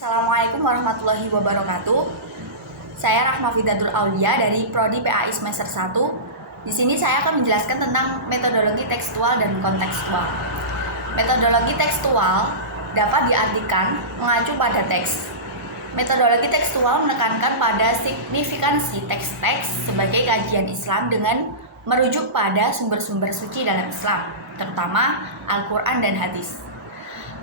Assalamualaikum warahmatullahi wabarakatuh. Saya Rahma Fidatul Aulia dari Prodi PAI semester 1. Di sini saya akan menjelaskan tentang metodologi tekstual dan kontekstual. Metodologi tekstual dapat diartikan mengacu pada teks. Metodologi tekstual menekankan pada signifikansi teks-teks sebagai kajian Islam dengan merujuk pada sumber-sumber suci dalam Islam, terutama Al-Quran dan hadis.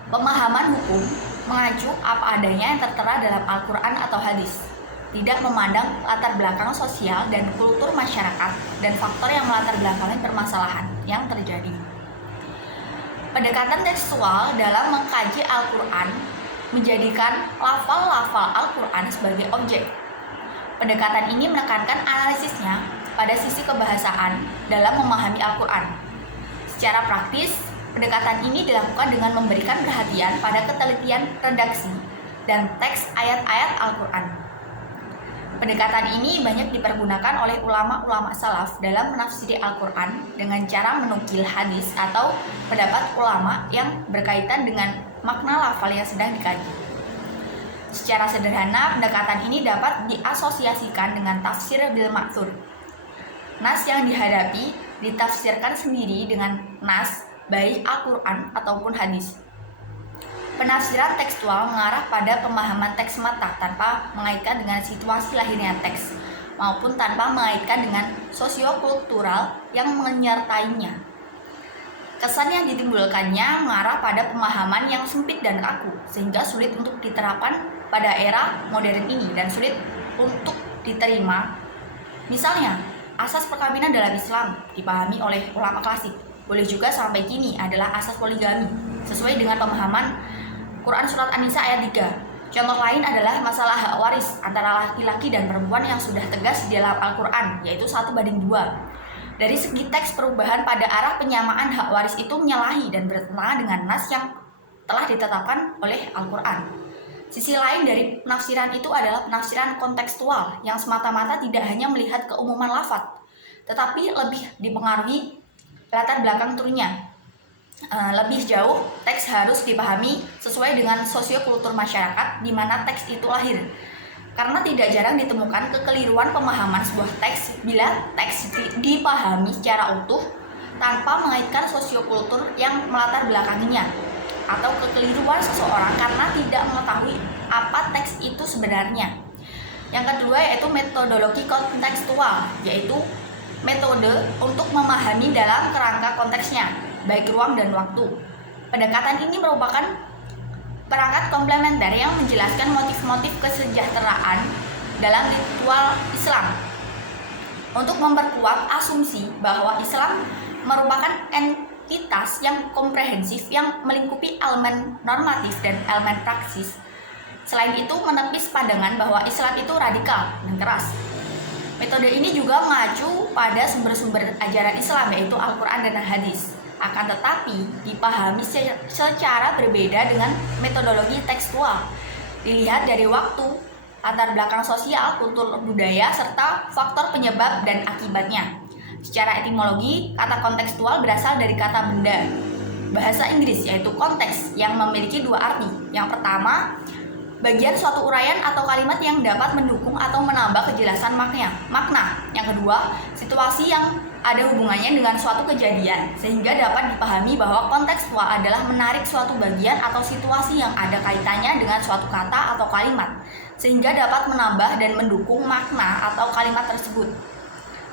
Pemahaman hukum mengacu apa adanya yang tertera dalam Al-Quran atau hadis, tidak memandang latar belakang sosial dan kultur masyarakat dan faktor yang melatar belakangi permasalahan yang terjadi. Pendekatan tekstual dalam mengkaji Al-Quran menjadikan lafal-lafal Al-Quran sebagai objek. Pendekatan ini menekankan analisisnya pada sisi kebahasaan dalam memahami Al-Quran. Secara praktis, pendekatan ini dilakukan dengan memberikan perhatian pada ketelitian redaksi dan teks ayat-ayat Al-Quran. Pendekatan ini banyak dipergunakan oleh ulama-ulama salaf dalam menafsiri Al-Quran dengan cara menukil hadis atau pendapat ulama yang berkaitan dengan makna lafal yang sedang dikaji. Secara sederhana, pendekatan ini dapat diasosiasikan dengan tafsir bil ma'thur. Nas yang dihadapi ditafsirkan sendiri dengan nas baik Al-Quran ataupun hadis. Penafsiran tekstual mengarah pada pemahaman teks semata tanpa mengaitkan dengan situasi lahirnya teks, maupun tanpa mengaitkan dengan sosiokultural yang menyertainya. Kesan yang ditimbulkannya mengarah pada pemahaman yang sempit dan kaku, sehingga sulit untuk diterapkan pada era modern ini dan sulit untuk diterima. Misalnya, asas perkawinan dalam Islam dipahami oleh ulama klasik, boleh juga sampai kini adalah asas poligami sesuai dengan pemahaman Quran Surat An-Nisa ayat 3. Contoh lain adalah masalah hak waris antara laki-laki dan perempuan yang sudah tegas di dalam Al-Quran, yaitu 1:2. Dari segi teks, perubahan pada arah penyamaan hak waris itu menyalahi dan bertentangan dengan nas yang telah ditetapkan oleh Al-Quran. Sisi lain dari penafsiran itu adalah penafsiran kontekstual yang semata-mata tidak hanya melihat keumuman lafaz, tetapi lebih dipengaruhi latar belakang turunnya. Lebih jauh, teks harus dipahami sesuai dengan sosiokultur masyarakat di mana teks itu lahir. Karena tidak jarang ditemukan kekeliruan pemahaman sebuah teks bila teks dipahami secara utuh tanpa mengaitkan sosiokultur yang melatar belakanginya, atau kekeliruan seseorang karena tidak mengetahui apa teks itu sebenarnya. Yang kedua yaitu metodologi kontekstual, yaitu metode untuk memahami dalam kerangka konteksnya, baik ruang dan waktu. Pendekatan ini merupakan perangkat komplementer yang menjelaskan motif-motif kesejahteraan dalam ritual Islam untuk memperkuat asumsi bahwa Islam merupakan entitas yang komprehensif yang melingkupi elemen normatif dan elemen praksis. Selain itu, menepis pandangan bahwa Islam itu radikal dan keras. Metode ini juga mengacu pada sumber-sumber ajaran Islam, yaitu Al-Quran dan hadis. Akan tetapi dipahami secara berbeda dengan metodologi tekstual. Dilihat dari waktu, latar belakang sosial, kultur budaya, serta faktor penyebab dan akibatnya. Secara etimologi, kata kontekstual berasal dari kata benda bahasa Inggris, yaitu konteks, yang memiliki dua arti. Yang pertama, bagian suatu uraian atau kalimat yang dapat mendukung atau menambah kejelasan makna. Yang kedua, situasi yang ada hubungannya dengan suatu kejadian, sehingga dapat dipahami bahwa kontekstual adalah menarik suatu bagian atau situasi yang ada kaitannya dengan suatu kata atau kalimat, sehingga dapat menambah dan mendukung makna atau kalimat tersebut.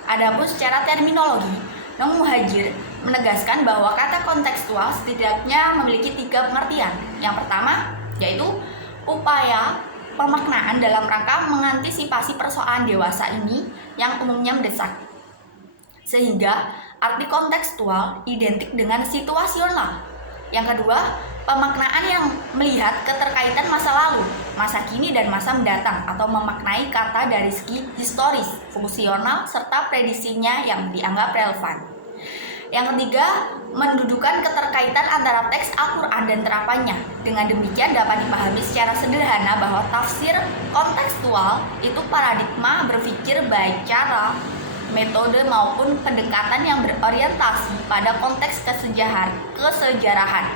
Adapun secara terminologi, Nong Muhajir menegaskan bahwa kata kontekstual setidaknya memiliki 3 pengertian. Yang pertama, yaitu upaya pemaknaan dalam rangka mengantisipasi persoalan dewasa ini yang umumnya mendesak, sehingga arti kontekstual identik dengan situasional. Yang kedua, pemaknaan yang melihat keterkaitan masa lalu, masa kini, dan masa mendatang, atau memaknai kata dari segi historis, fungsional, serta prediksinya yang dianggap relevan. Yang ketiga, mendudukan keterkaitan antara teks Al-Quran dan terapannya. Dengan demikian dapat dipahami secara sederhana bahwa tafsir kontekstual itu paradigma berpikir baik cara, metode maupun pendekatan yang berorientasi pada konteks kesejarahan.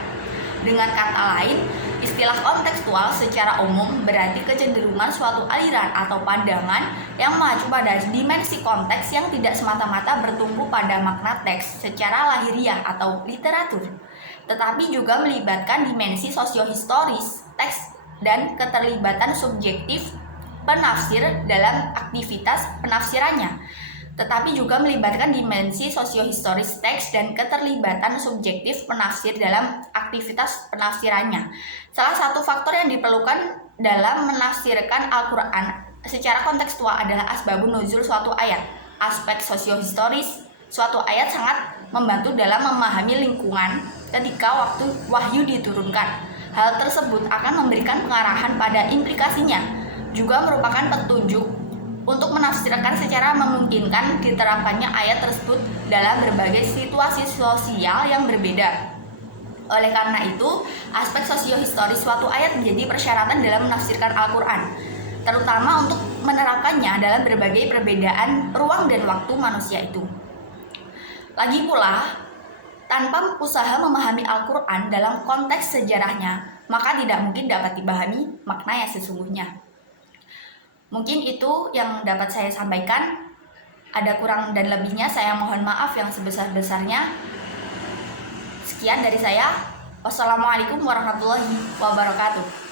Dengan kata lain, Istilah kontekstual secara umum berarti kecenderungan suatu aliran atau pandangan yang mengacu pada dimensi konteks yang tidak semata-mata bertumpu pada makna teks secara lahiriah atau literatur, tetapi juga melibatkan dimensi sosiohistoris teks dan keterlibatan subjektif penafsir dalam aktivitas penafsirannya, tetapi juga melibatkan dimensi sosiohistoris teks dan keterlibatan subjektif penafsir dalam aktivitas penafsirannya. Salah satu faktor yang diperlukan dalam menafsirkan Al-Quran secara kontekstual adalah asbabun nuzul suatu ayat. Aspek sosiohistoris suatu ayat sangat membantu dalam memahami lingkungan ketika waktu wahyu diturunkan. Hal tersebut akan memberikan pengarahan pada implikasinya, juga merupakan petunjuk untuk menafsirkan secara memungkinkan diterapkannya ayat tersebut dalam berbagai situasi sosial yang berbeda. Oleh karena itu, aspek sosiohistoris suatu ayat menjadi persyaratan dalam menafsirkan Al-Quran, terutama untuk menerapkannya dalam berbagai perbedaan ruang dan waktu manusia itu. Lagi pula, tanpa usaha memahami Al-Quran dalam konteks sejarahnya, maka tidak mungkin dapat dipahami makna yang sesungguhnya. Mungkin itu yang dapat saya sampaikan. Ada kurang dan lebihnya saya mohon maaf yang sebesar-besarnya. Sekian dari saya. Wassalamualaikum warahmatullahi wabarakatuh.